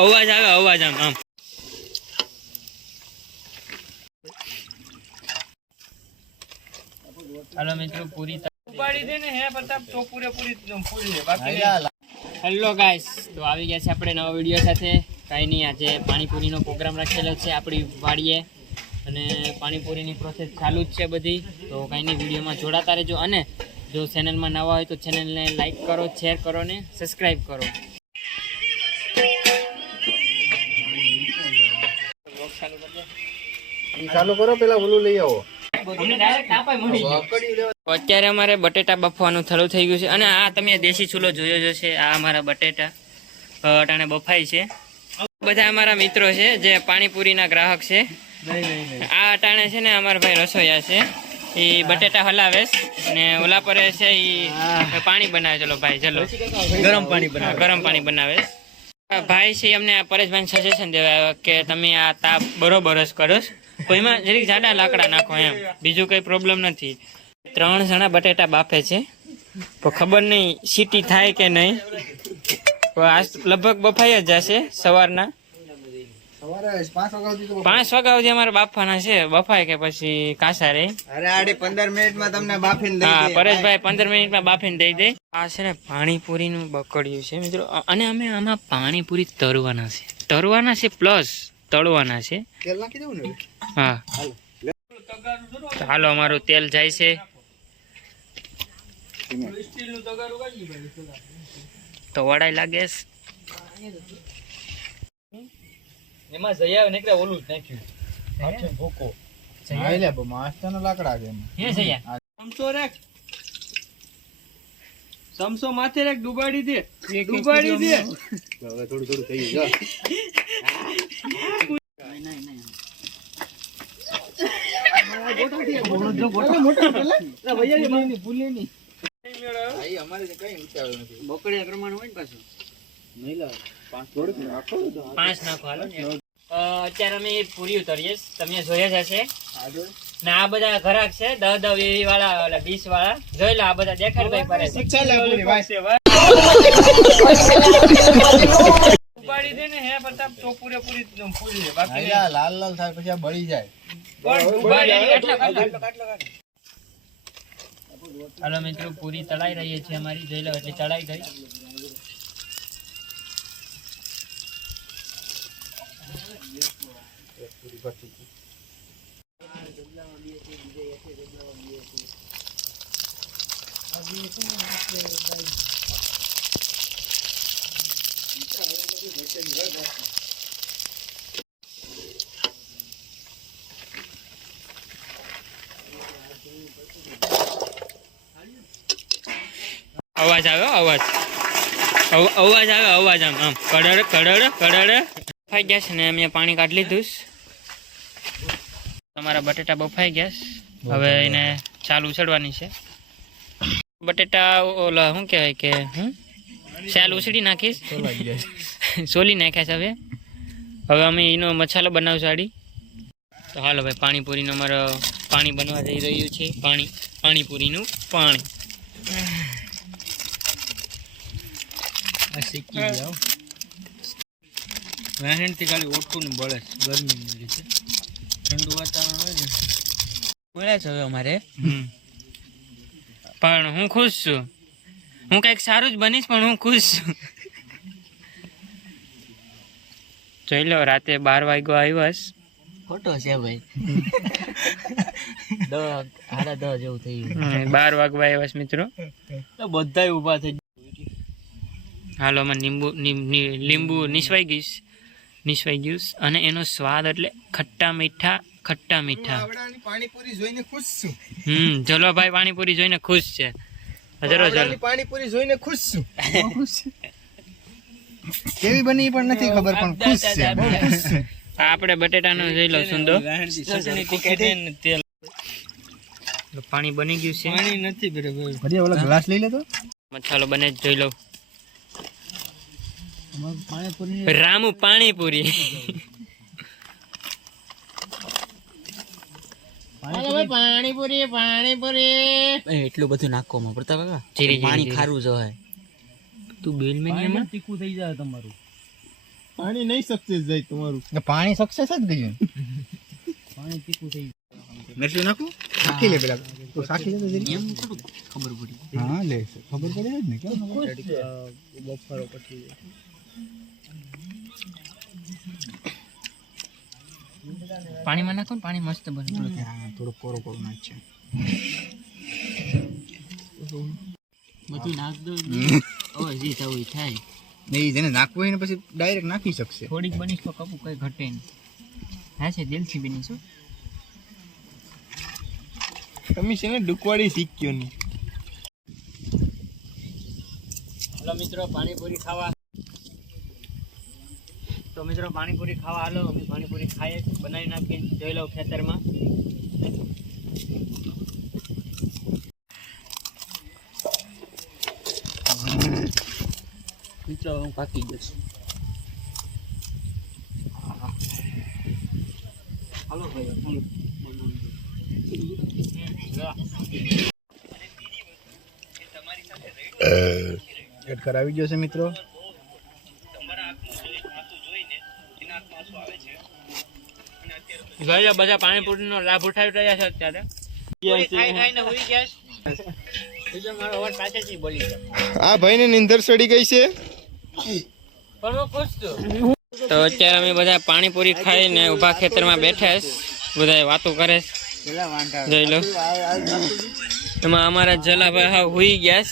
અવાજ આવે, અવાજ આમ આમ. હાલો મિત્રો, પૂરી ઉપાડી દે ને હે પ્રતાપ તો પૂરેપૂરી પૂરી બાકી. હેલો ગાઈસ, તો આવી ગયા છે આપણે નવા વિડીયો સાથે. કાંઈ નહીં, આજે પાણીપુરીનો પ્રોગ્રામ રાખેલો છે આપણી વાડીએ અને પાણીપુરીની પ્રોસેસ ચાલુ જ છે બધી. તો કાંઈ નહીં, વિડીયોમાં જોડાતા રહેજો અને જો ચેનલમાં નવા હોય તો ચેનલને લાઈક કરો, શેર કરો ને સબસ્ક્રાઈબ કરો. ચાલુ કરો, પેલા ઓલું લઈ આવો. અત્યારે અમારે બટેટા બફવાનું ચાલુ થઈ ગયું છે અને આ તમે દેશી ચૂલો જોયો જ હશે. આ અમારા બટેટા અટાણે બફાય છે. બધા અમારા મિત્રો છે જે પાણીપુરીના ગ્રાહક છે. આ અટાણે છે ને અમારા ભાઈ રસોઈયા છે, એ બટેટા હલાવે ને ઓલા પર છે એ પાણી બનાવે. ચલો ભાઈ, ચલો ગરમ પાણી બનાવે. ભાઈ છે અમને પરેશભાઈ સજેશન દેવા કે તમે આ તાપ બરોબર જ કરો, કોઈમાં જરીક જાડા લાકડા નાખો એમ, બીજું કઈ પ્રોબ્લેમ નથી. 3 જણા બટેટા બાફે છે, તો ખબર નહીં સીટી થાય કે નહીં. આજ લગભગ બફાઈ જ જશે. સવારના 5 વાગ્યા સુધી અમારે બાફવાના છે. બફાય કે પછી કાસા રે? અરે 15 મિનિટમાં તમને બાફીને દઈ દે. હા, પરેશભાઈ 15 મિનિટમાં બાફીને દઈ દે. આ છે ને પાણીપુરીનું બકડિયું છે મિત્રો, અને અમે આમાં પાણીપુરી તરવાના છે પ્લસ તળવાના છે. તેલ નાખી દેવું ને? હા, હાલો અમારું તેલ જાય છે. તો વડાઈ લાગે એમાં જયા નીકળે ઓલું જ નાખ્યું ભૂકો. લાકડા છે સમસો માથે રાખ, ડુબાડી દે. હવે થોડું થઈ ગયું. અત્યારે અમે પૂરી ઉતરીએ, તમે જોયા જ હશે ને. આ બધા ઘરાક છે 10-20 વાળા, 20 વાળા. જોઈ લો, આ બધા દેખાડ ભાઈ પડે ઉપાડી દે ને હે પ્રતાપ તો પૂરેપૂરી પૂરી બાકી. લાલ લાલ થાય પછી બળી જાય. હાલો મિત્રો, પૂરી તળાઈ રહી છે અમારી, જોઈ લો. એટલે તળાઈ ગઈ. અવાજ આવ્યો, અવાજ આવે, અવાજ આમ આમ કડડ કડડ કડડ બફાઈ ગયા છે ને. અમે પાણી કાઢી લીધું. તમારા બટેટા બફાઈ ગયા. હવે એને ચાલ ઉછળવાની છે. બટેટા ઓલા શું કહેવાય કે ચાલ ઉછળી નાખીશ, સોલી નાખ્યા છે. હવે અમે એનો મસાલો બનાવશું આડી. તો હાલો ભાઈ, પાણીપુરીનું અમારો પાણી બનવા જઈ રહ્યું છે. પાણીપુરીનું પાણી શીખી જાઓ. વહેણથી ખાલી ઓટકું ને બળે ગરમી લીધે. ઠંડુ વાતાવરણ હોય ને બોલે છે હવે અમારે. પણ હું ખુશ છું. હું કંઈક સારું જ બનીશ, પણ હું ખુશ છું. જોઈ લો, રાતે 12 વાગ્યો આવ્યો. ખોટો છે ભાઈ. 10:30 જેવું થઈ ગયું. 12 વાગવા આવ્યા મિત્રો. તો બધા ઉભા થઈ. હાલો, અમે લીંબુ નિસવાઈ ગયું અને એનો સ્વાદ એટલે ખટ્ટા મીઠા. પાણીપુરી જોઈને ખુશ છું. ચલો ભાઈ, પાણીપુરી જોઈને ખુશ છે. ચલો પાણીપુરી જોઈને ખુશ છું. કેવી બની પણ નથી ખબર, પણ ખુશ છે, બહુ ખુશ છે. આપણે બટેટાનો જોઈ લો સુંદર તેલ. પાણી બની ગયું છે. પાણી નથી બરાબર. ઓલા ગ્લાસ લઈ લે તો. મસાલો બને જોઈ લો. રામુ પાણીપુરી. પાણીપુરી એટલું બધું નાખવામાં પડતા કાકા, પાણી ખારું જ હોય. તું બેલમેનિયામાં તીખું થઈ જાય તમારું. પાણી નહીં સક્સેસ જાય તમારું. પાણી સક્સેસ જ ગયું. પાણી તીખું થઈ મરચું નાખું સાખી લે પેલા તો સાખી લે તો જરી. એમ થોડું ખબર પડી. હા લે ખબર પડે જ ને કેમ બફારો પછી પાણીમાં નાખો ને પાણી મસ્ત બને. હા થોડો કોરો કોરો નાખ છે. બધું નાખ દો. હવે જે થવું એ થાય. નહીં જેને નાખવું હોય ને પછી ડાયરેક્ટ નાખી શકશે. થોડીક બનીશ તો કપું કઈ ઘટે નહીં. હા છે દિલથી બનીશું. તમે છે ને ડુકવાડી શીખ્યો નહીં. હાલો મિત્રો પાણીપુરી ખાવા. તો મિત્રો પાણીપુરી ખાવા હાલો. અમે પાણીપુરી ખાઈએ બનાવી નાખીએ. જોઈ લો ખેતરમાં. મિત્રો હું પાકી જઈશ. હાલો ભાઈ એડ કરાવી ગયો છે મિત્રો. ભાઈ બધા પાણીપુરીનો લાભ ઉઠાવી રહ્યા છે અત્યારે. મારો અવાજ પાછળથી બોલી ગયો. આ ભાઈને નિંદર ચડી ગઈ છે. પણ હું ખુશ છું. તો અત્યારે અમે બધા પાણીપુરી ખાઈને ઊભા ખેતરમાં બેઠા છે. બધા વાતો કરે છે. જોઈ લો એમાં અમારા જલાભાઈ હા હુઈ ગયા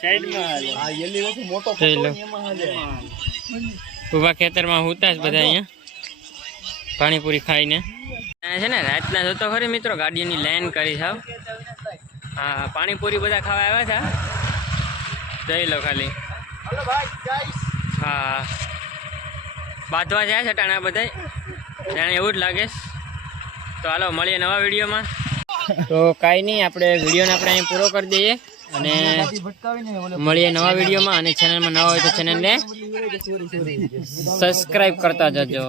છે. જોઈ લો ઊભા ખેતરમાં હુતા જ બધા અહીંયા પાણીપુરી ખાઈને. છે ને રાતના જોતો ખરી મિત્રો ગાડીઓની લાઈન કરી સાવ. હા પાણીપુરી બધા ખાવા આવ્યા હતા. જોઈ લો ખાલી. હા બાંધવા જાય છે ટાણા બધા જાણે એવું જ લાગે. તો હાલો મળીએ નવા વિડીયોમાં. તો કાંઈ નહીં આપણે વિડીયોને આપણે અહીં પૂરો કરી દઈએ અને મળીએ નવા વિડીયોમાં. અને ચેનલમાં નવા હોય તો ચેનલને સબસ્ક્રાઈબ કરતા જજો.